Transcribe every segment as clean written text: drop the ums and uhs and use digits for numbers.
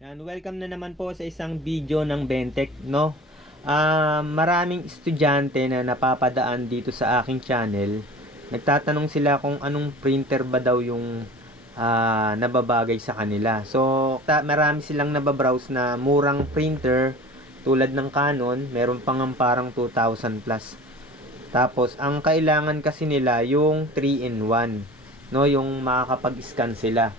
Yan, welcome na naman po sa isang video ng Bentech, no? Maraming estudyante na napapadaan dito sa aking channel. Nagtatanong sila kung anong printer ba daw yung nababagay sa kanila. So, marami silang nababrowse na murang printer tulad ng Canon, meron pang parang 2,000 plus. Tapos, ang kailangan kasi nila yung 3-in-1, no? Yung makakapag-scan sila.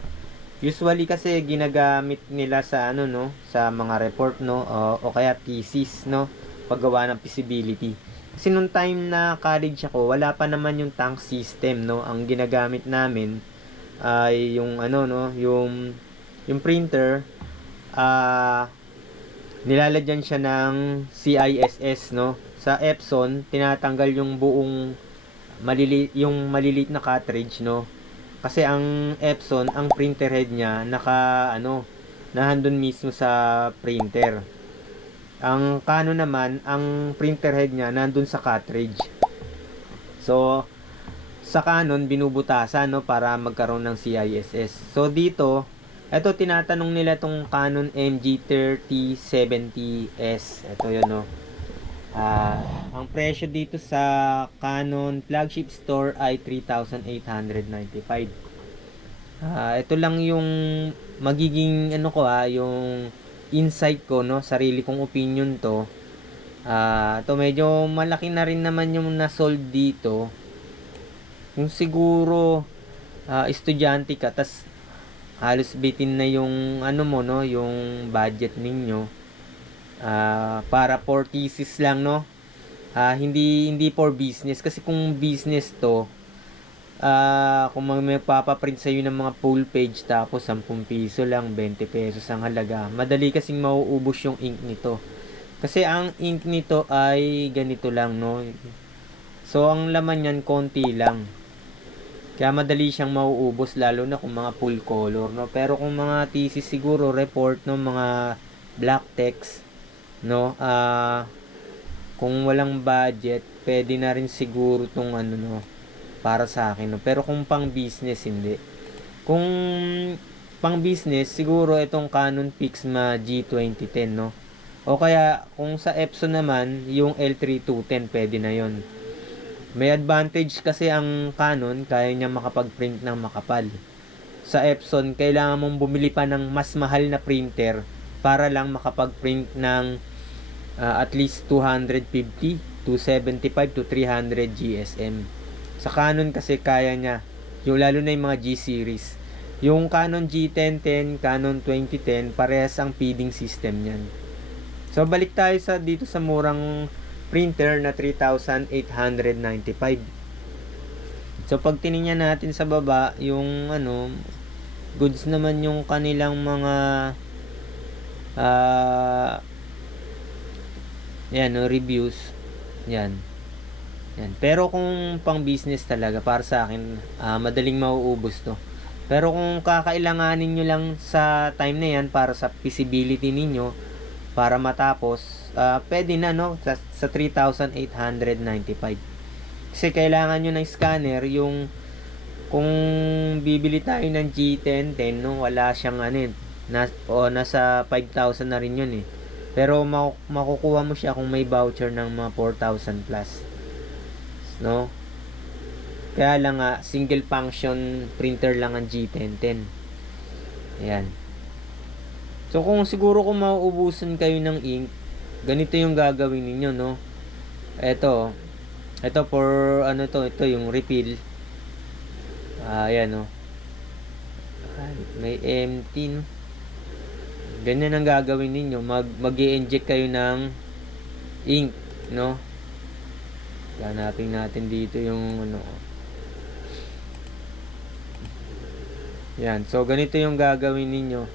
Usually kasi ginagamit nila sa ano no, sa mga report no, o kaya thesis no, paggawa ng feasibility. Kasi nung time na college ako, wala pa naman yung tank system no. Ang ginagamit namin ay yung ano no, yung printer nilalagyan siya ng CISS no. Sa Epson, tinatanggal yung buong yung maliliit na cartridge no. Kasi ang Epson, ang printer head niya nahandun mismo sa printer. Ang Canon naman, ang printer head niya nandun sa cartridge. So, sa Canon binubutasan no para magkaroon ng CISS. So dito, ito tinatanong nila tong Canon MG3070S. Ito 'yon no. Ang presyo dito sa Canon flagship store ay 3,895. Ito lang yung magiging ano ko yung insight ko no, sarili kong opinion to. To medyo malaki na rin naman yung na-sold dito. Kung siguro estudyante ka tas halos bitin na yung ano mo no, yung budget ninyo. Para for thesis lang no, hindi for business. Kasi kung business to, kung may papaprint sa'yo ng mga full page tapos 10 piso lang, 20 pesos ang halaga, madali kasing mauubos yung ink nito. Kasi ang ink nito ay ganito lang no, so ang laman yan konti lang, kaya madali siyang mauubos lalo na kung mga full color no. Pero kung mga thesis siguro, report no, mga black text no, kung walang budget pwede na rin siguro tong ano no, para sa akin no. Pero kung pang business hindi. Kung pang business siguro itong Canon Pixma G2010 no, o kaya kung sa Epson naman yung L3210 pwede na yon. May advantage kasi ang Canon, kaya niya makapag-print ng makapal. Sa Epson kailangan mong bumili pa ng mas mahal na printer para lang makapag-print ng at least 250, 275 to 300 GSM. Sa Canon kasi kaya niya, yung lalo na yung mga G series. Yung Canon G1010, Canon 2010, parehas ang feeding system niyan. So balik tayo dito sa murang printer na 3,895. So pag tiningnan natin sa baba, yung ano, goods naman yung kanilang mga yan no, reviews. Yan. Pero kung pang business talaga, para sa akin, madaling mauubos to. Pero kung kakailanganin nyo lang sa time na yan para sa feasibility ninyo, para matapos, pwede na no, sa 3,895. Kasi kailangan nyo ng scanner, yung kung bibili tayo ng G1010 no, wala siyang nasa 5,000 na rin yun eh. Pero makukuha mo siya kung may voucher ng mga 4,000 plus no. Kaya lang single function printer lang ang G1010. Ayan. So kung siguro kung mauubusan kayo ng ink, ganito yung gagawin ninyo no. Ito for ano to, ito yung refill. Ayan no. May empty no. Ganyan ang gagawin ninyo, mag-i-inject kayo ng ink no. Hanapin natin dito yung ano. Yan, so ganito yung gagawin ninyo.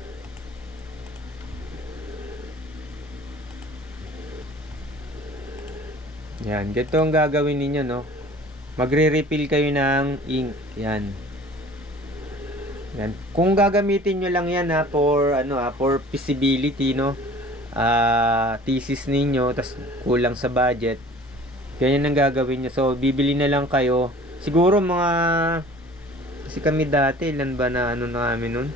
Yan, ganito ang gagawin ninyo no. Magre-refill kayo ng ink. Yan. Yan. Kung gagamitin nyo lang yan for for feasibility no, thesis ninyo, tas kulang sa budget, ganyan ang gagawin nyo. So bibili na lang kayo siguro mga, kasi kami dati ilan ba na ano namin nun,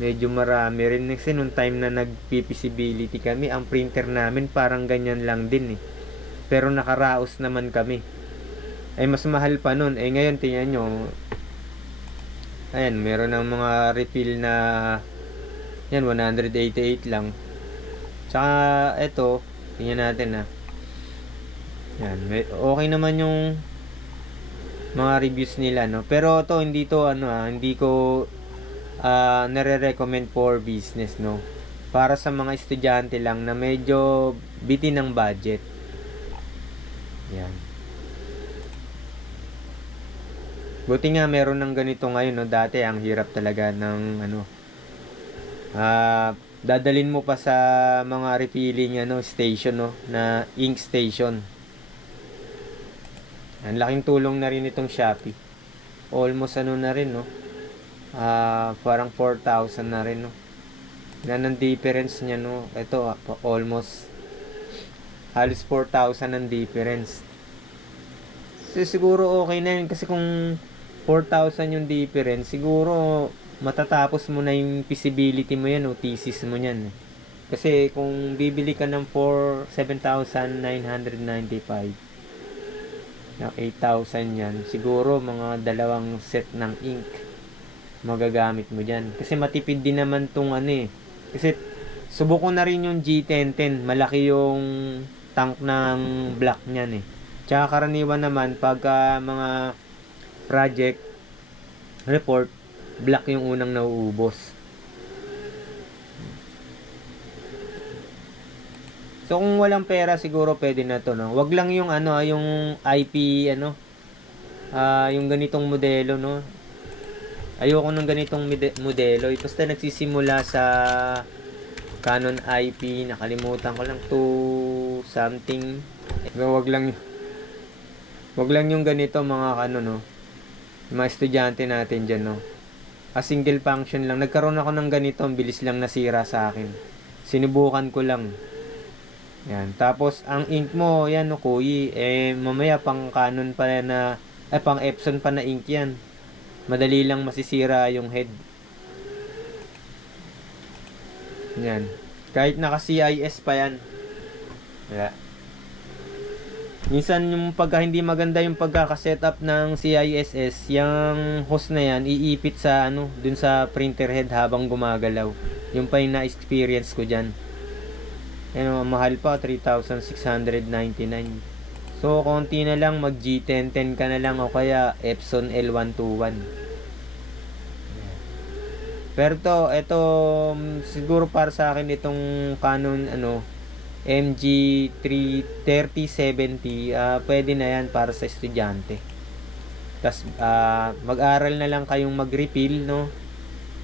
Medyo marami rin kasi nung time na nag-PPCbility kami, ang printer namin parang ganyan lang din eh. Pero nakaraos naman kami. Ay mas mahal pa nun. Eh ngayon tingnan nyo, ayan, meron ng mga refill na yan, 188 lang. Tsaka eto, tingnan natin ha. Yan, okay naman yung mga reviews nila, no. Pero to hindi to hindi ko nare-recommend for business, no. Para sa mga estudyante lang na medyo bitin ng budget. Yan. Buti nga meron ng ganito ngayon, no. Dati ang hirap talaga ng dadalin mo pa sa mga refilling station, no, na ink station. Ang laking tulong na rin itong Shopee. Almost na rin, no. Parang 4,000 na rin, no. Yan ang difference niya, no. Ito almost halos 4,000 ang difference. So, siguro okay na yun kasi kung 4,000 yung difference, siguro matatapos mo na yung feasibility mo yan o thesis mo yan. Kasi kung bibili ka ng 7,995 na 8,000 yan, siguro mga dalawang set ng ink magagamit mo dyan. Kasi matipid din naman tong kasi subok ko na rin yung G1010. Malaki yung tank ng black niyan eh. Tsaka karaniwan naman pagka mga project report, black yung unang nauubos. So kung walang pera siguro pwede na to, no. Wag lang yung yung IP yung ganitong modelo, no. Ayoko ng ganitong modelo. Basta nagsisimula sa Canon IP, nakalimutan ko lang 2 something. Wag lang yung ganito mga no. Mga estudyante natin diyan, no. A single function lang. Nagkaroon ako ng ganito, ang bilis lang nasira sa akin. Sinubukan ko lang. Yan. Tapos ang ink mo, yan no, Koyi, mamaya pang Canon pa na pang Epson pa na ink yan. Madali lang masisira yung head. Yan. Kahit naka CIS pa yan. Yeah. Minsan yung pagka hindi maganda yung pagkaka-setup ng CISS, yung host na yan iipit sa dun sa printer head habang gumagalaw. Yung pa yung na-experience ko diyan. Mahal pa, 3,699. So konti na lang, mag G1010 ka na lang o kaya Epson L121. Pero ito siguro para sa akin itong Canon MG3070, pwede na yan para sa estudyante. Tas mag-aral na lang kayong mag-refill, no?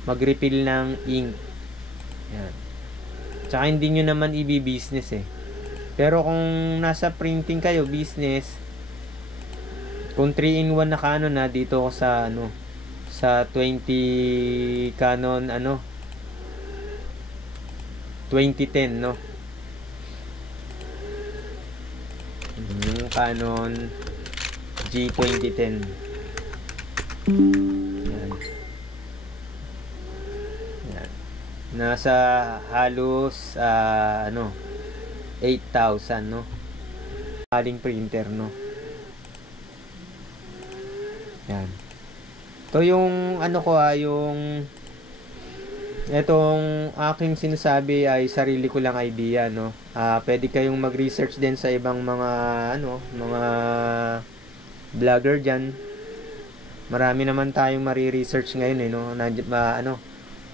Mag-refill ng ink. Yan. Tsaka hindi nyo naman i-business eh. Pero kung nasa printing kayo, business, kung 3-in-1 na Canon na dito ko sa sa 20 Canon 2010, no. Yung Canon G2010. Yan. Yan. Nasa halos 8,000, no. Aling printer, no. Yan. Ito yung yung itong aking sinasabi ay sarili ko lang idea, no. Pwede kayong mag-research din sa ibang mga mga vlogger diyan. Marami naman tayong mari-research ngayon no.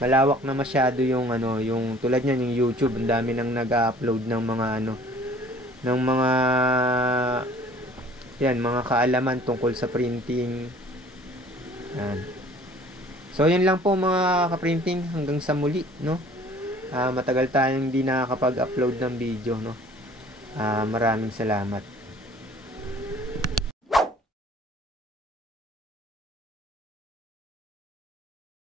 Malawak na masyado yung yung tulad niyan yung YouTube, ang dami nang nag-upload ng mga ng mga mga kaalaman tungkol sa printing. Yan. So, yan lang po mga ka-printing. Hanggang sa muli, no? Matagal tayong hindi nakakapag-upload ng video, no? Maraming salamat.